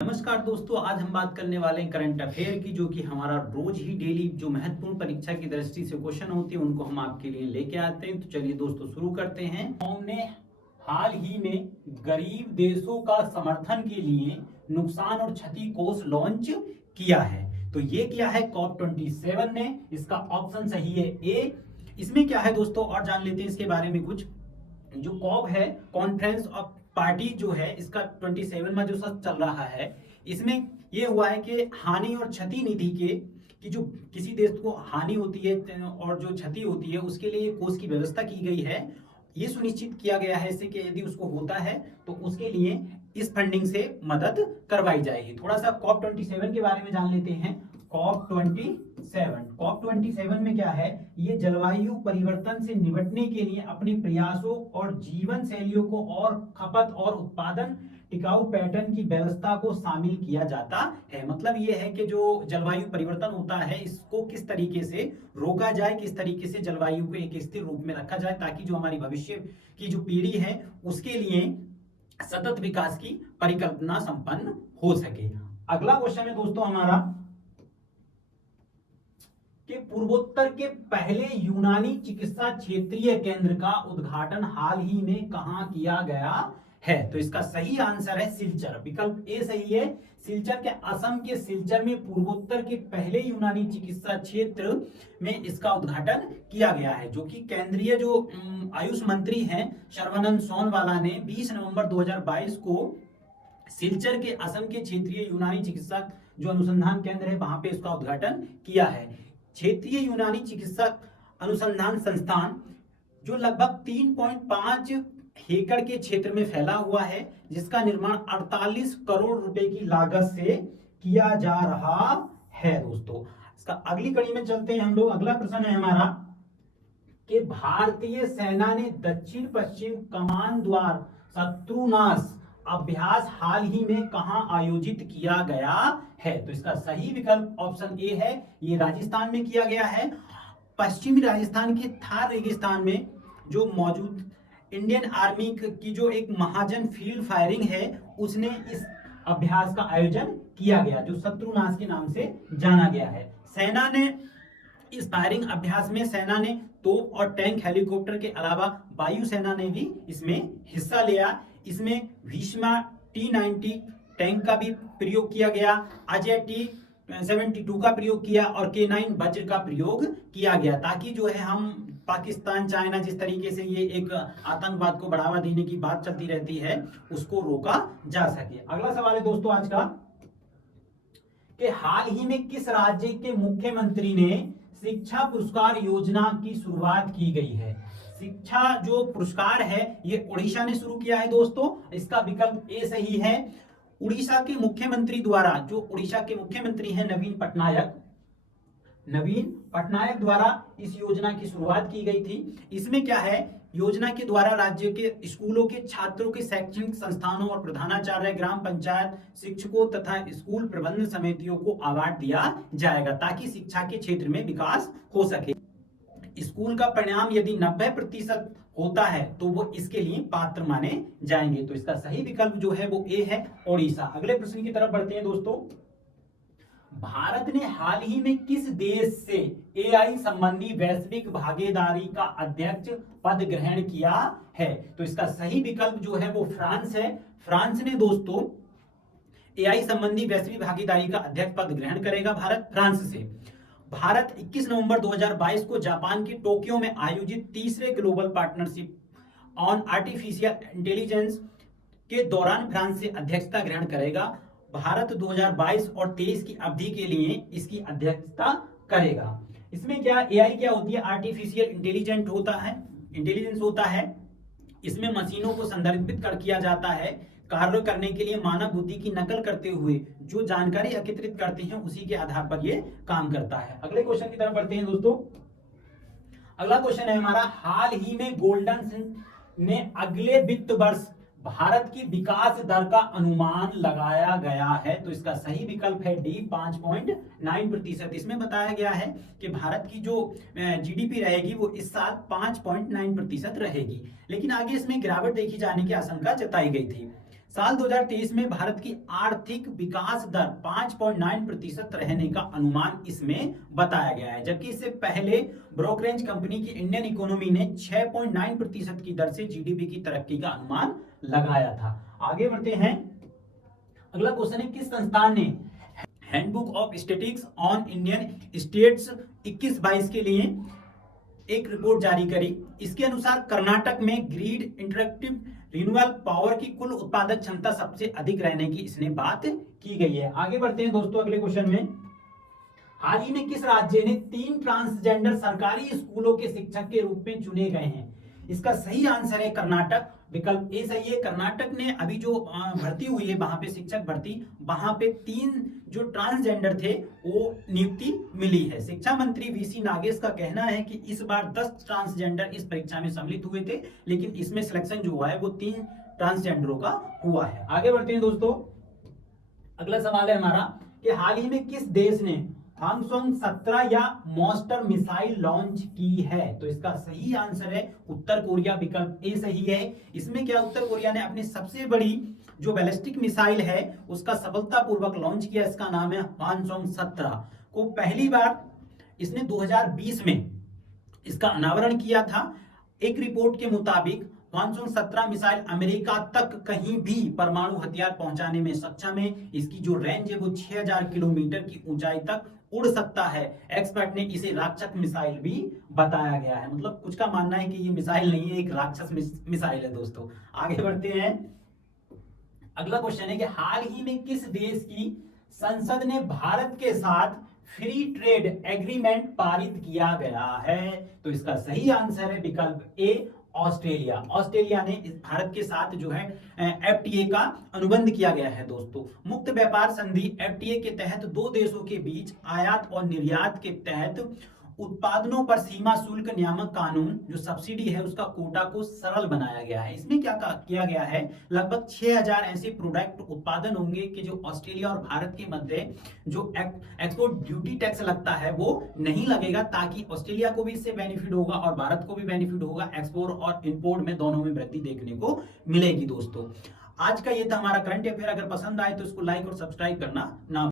नमस्कार दोस्तों, आज हम बात करने वाले हैं करंट अफेयर की, जो कि हमारा रोज ही डेली जो महत्वपूर्ण परीक्षा की दृष्टि से क्वेश्चन होते हैं उनको हम आपके लिए लेके आते हैं। तो चलिए दोस्तों शुरू करते हैं। हमने हाल ही में गरीब देशों का समर्थन के लिए नुकसान और क्षति कोष लॉन्च किया है। तो ये किया है COP27 ने। इसका ऑप्शन सही है ए। इसमें क्या है दोस्तों, और जान लेते हैं इसके बारे में कुछ। जो कॉप है, कॉन्फ्रेंस ऑफ पार्टी जो है, इसका 27 में जो सत्र चल रहा है, इसमें ये हुआ है कि हानि और क्षति निधि के कि जो किसी देश को हानि होती है और जो क्षति होती है उसके लिए कोष की व्यवस्था की गई है। ये सुनिश्चित किया गया है इससे कि यदि उसको होता है तो उसके लिए इस फंडिंग से मदद करवाई जाएगी। थोड़ा सा COP27 के बारे में जान लेते हैं। COP27 में क्या है, ये जलवायु परिवर्तन से निपटने के लिए अपने प्रयासों और जीवन शैलियों को और खपत और उत्पादन टिकाऊ पैटर्न की व्यवस्था को शामिल किया जाता है। मतलब ये है कि जो जलवायु परिवर्तन होता है इसको किस तरीके से रोका जाए, किस तरीके से जलवायु को एक स्थिर रूप में रखा जाए, ताकि जो हमारी भविष्य की जो पीढ़ी है उसके लिए सतत विकास की परिकल्पना संपन्न हो सके। अगला क्वेश्चन है दोस्तों हमारा कि पूर्वोत्तर के पहले यूनानी चिकित्सा क्षेत्रीय केंद्र का उद्घाटन हाल ही में कहां किया गया है। तो इसका सही आंसर है सिलचर। विकल्प ए सही है। सिलचर के असम के सिलचर में पूर्वोत्तर के पहले यूनानी चिकित्सा क्षेत्र में इसका उद्घाटन किया गया है, जो कि केंद्रीय जो आयुष मंत्री हैं सर्बानंद सोनोवाल ने 20 नवंबर 2022 को सिलचर के असम के क्षेत्रीय यूनानी चिकित्सा जो अनुसंधान केंद्र है वहां पे इसका उद्घाटन किया है। क्षेत्रीय यूनानी चिकित्सा अनुसंधान संस्थान जो लगभग 3.5 एकड़ के क्षेत्र में फैला हुआ है, जिसका निर्माण 48 करोड़ रुपए की लागत से किया जा रहा है। दोस्तों इसका अगली कड़ी में चलते हैं हम लोग। अगला प्रश्न है हमारा कि भारतीय सेना ने दक्षिण पश्चिम कमान द्वार शत्रुनाश अभ्यास हाल ही में कहां आयोजित किया गया है। तो इसका सही विकल्प ऑप्शन ए है। ये राजस्थान में किया गया है। पश्चिमी राजस्थान के थार रेगिस्तान में जो मौजूद इंडियन आर्मी की जो एक महाजन फील्ड फायरिंग है, उसने इस अभ्यास का आयोजन किया गया, जो शत्रुनाश के नाम से जाना गया है। सेना ने इस फायरिंग अभ्यास में सेना ने तोप और टैंक हेलीकॉप्टर के अलावा वायुसेना ने भी इसमें हिस्सा लिया। इसमें भीष्मा T-90 टैंक का भी प्रयोग किया गया, अजय T-72 का प्रयोग किया और K9 वज्र का प्रयोग किया गया, ताकि जो है हम पाकिस्तान चाइना जिस तरीके से ये एक आतंकवाद को बढ़ावा देने की बात चलती रहती है उसको रोका जा सके। अगला सवाल है दोस्तों आज का कि हाल ही में किस राज्य के मुख्यमंत्री ने शिक्षा पुरस्कार योजना की शुरुआत की गई है। शिक्षा जो पुरस्कार है ये उड़ीसा ने शुरू किया है दोस्तों। इसका विकल्प ए सही है। उड़ीसा के मुख्यमंत्री द्वारा, जो उड़ीसा के मुख्यमंत्री हैं नवीन पटनायक द्वारा इस योजना की शुरुआत की गई थी। इसमें क्या है, योजना के द्वारा राज्य के स्कूलों के छात्रों के शैक्षणिक संस्थानों और प्रधानाचार्य, ग्राम पंचायत, शिक्षकों तथा स्कूल प्रबंधन समितियों को अवार्ड दिया जाएगा, ताकि शिक्षा के क्षेत्र में विकास हो सके। स्कूल का परिणाम यदि 90% होता है तो वो इसके लिए पात्र माने जाएंगे। तो इसका सही विकल्प जो है वो ए है, ओडिशा। अगले प्रश्न की तरफ बढ़ते हैं दोस्तों। भारत ने हाल ही में किस देश से एआई संबंधी वैश्विक भागीदारी का अध्यक्ष पद ग्रहण किया है। तो इसका सही विकल्प जो है वो फ्रांस है। फ्रांस ने दोस्तों एआई संबंधी वैश्विक भागीदारी का अध्यक्ष पद ग्रहण करेगा भारत फ्रांस से। भारत 21 नवंबर 2022 को जापान के टोक्यो में आयोजित तीसरे global partnership on artificial intelligence के दौरान फ्रांस से अध्यक्षता ग्रहण करेगा। भारत 2022 और 23 की अवधि के लिए इसकी अध्यक्षता करेगा। इसमें क्या एआई क्या होती है, आर्टिफिशियल इंटेलिजेंस होता है। इसमें मशीनों को संदर्भित कर किया जाता है, कार्य करने के लिए मानव बुद्धि की नकल करते हुए जो जानकारी एकत्रित करते हैं उसी के आधार पर ये काम करता है। अगले क्वेश्चन की तरफ बढ़ते हैं दोस्तों। अगला क्वेश्चन है हमारा, हाल ही में गोल्डन ने अगले वित्त वर्ष भारत की विकास दर का अनुमान लगाया गया है। तो इसका सही विकल्प है डी, 5.9%। इसमें बताया गया है कि भारत की जो जीडीपी रहेगी वो इस साल 5.9% रहेगी, लेकिन आगे इसमें गिरावट देखी जाने की आशंका जताई गई थी। साल 2023 में भारत की आर्थिक विकास दर 5.9% रहने का अनुमान इसमें बताया गया है, जबकि इससे पहले ब्रोकरेज कंपनी की इंडियन इकोनॉमी ने 6.9% की दर से जीडीपी की तरक्की का अनुमान लगाया था। आगे बढ़ते हैं। अगला क्वेश्चन है, किस संस्थान ने handbook of statistics on Indian states 21-22 के लिए एक रिपोर्ट जारी करी। इसके अनुसार कर्नाटक में ग्रिड इंटरेक्टिव रिन्यूएबल पावर की कुल उत्पादक क्षमता सबसे अधिक रहने की इसने बात की गई है। आगे बढ़ते हैं दोस्तों अगले क्वेश्चन में। हाल ही में किस राज्य ने 3 ट्रांसजेंडर सरकारी स्कूलों के शिक्षक के रूप में चुने गए हैं? इसका सही आंसर है कर्नाटक। विकल्प ए सही है। कर्नाटक ने अभी जो भर्ती हुई है वहां पे शिक्षक भर्ती, वहां पे 3 जो ट्रांसजेंडर थे वो नियुक्ति मिली है। शिक्षा मंत्री वीसी नागेश का कहना है कि इस बार 10 ट्रांसजेंडर इस परीक्षा में सम्मिलित हुए थे, लेकिन इसमें सिलेक्शन जो हुआ है वो 3 ट्रांसजेंडरों का हुआ है। आगे बढ़ते हैं दोस्तों। अगला सवाल है हमारा कि हाल ही में किस देश ने हांगसोंग 17 या मॉन्स्टर मिसाइल लॉन्च की है? तो इसका सही आंसर है उत्तर कोरिया। विकल्प ए सही है। इसमें क्या उत्तर कोरिया ने अपनी सबसे बड़ी जो बैलिस्टिक मिसाइल है उसका सफलतापूर्वक लॉन्च किया। इसका नाम है हांगसोंग 17 को पहली बार इसने 2020 में इसका अनावरण किया था। एक रिपोर्ट के मुताबिक हांगसोंग 17 मिसाइल अमेरिका तक कहीं भी परमाणु हथियार पहुंचाने में सक्षम है। इसकी जो रेंज है वो 6000 किलोमीटर की ऊंचाई तक उड़ सकता है। एक्सपर्ट ने इसे राक्षस मिसाइल भी बताया गया है। मतलब कुछ का मानना है कि ये मिसाइल नहीं है, एक राक्षस मिसाइल है दोस्तों। आगे बढ़ते हैं। अगला क्वेश्चन है कि हाल ही में किस देश की संसद ने भारत के साथ फ्री ट्रेड एग्रीमेंट पारित किया गया है? तो इसका सही आंसर है विकल्प ए ऑस्ट्रेलिया। ऑस्ट्रेलिया ने भारत के साथ जो है एफटीए का अनुबंध किया गया है दोस्तों। मुक्त व्यापार संधि एफटीए के तहत 2 देशों के बीच आयात और निर्यात के तहत उत्पादनों पर सीमा शुल्क नियामक कानून जो सब्सिडी है उसका कोटा को सरल बनाया गया है। इसमें क्या किया गया है, लगभग 6000 ऐसे प्रोडक्ट उत्पादन होंगे कि जो ऑस्ट्रेलिया और भारत के मध्य जो एक्सपोर्ट ड्यूटी टैक्स लगता है वो नहीं लगेगा, ताकि ऑस्ट्रेलिया को भी इससे बेनिफिट होगा और भारत को भी बेनिफिट होगा। एक्सपोर्ट और इंपोर्ट में दोनों में वृद्धि देखने को मिलेगी दोस्तों। आज का ये था हमारा करंट अफेयर। अगर पसंद आए तो इसको लाइक और सब्सक्राइब करना ना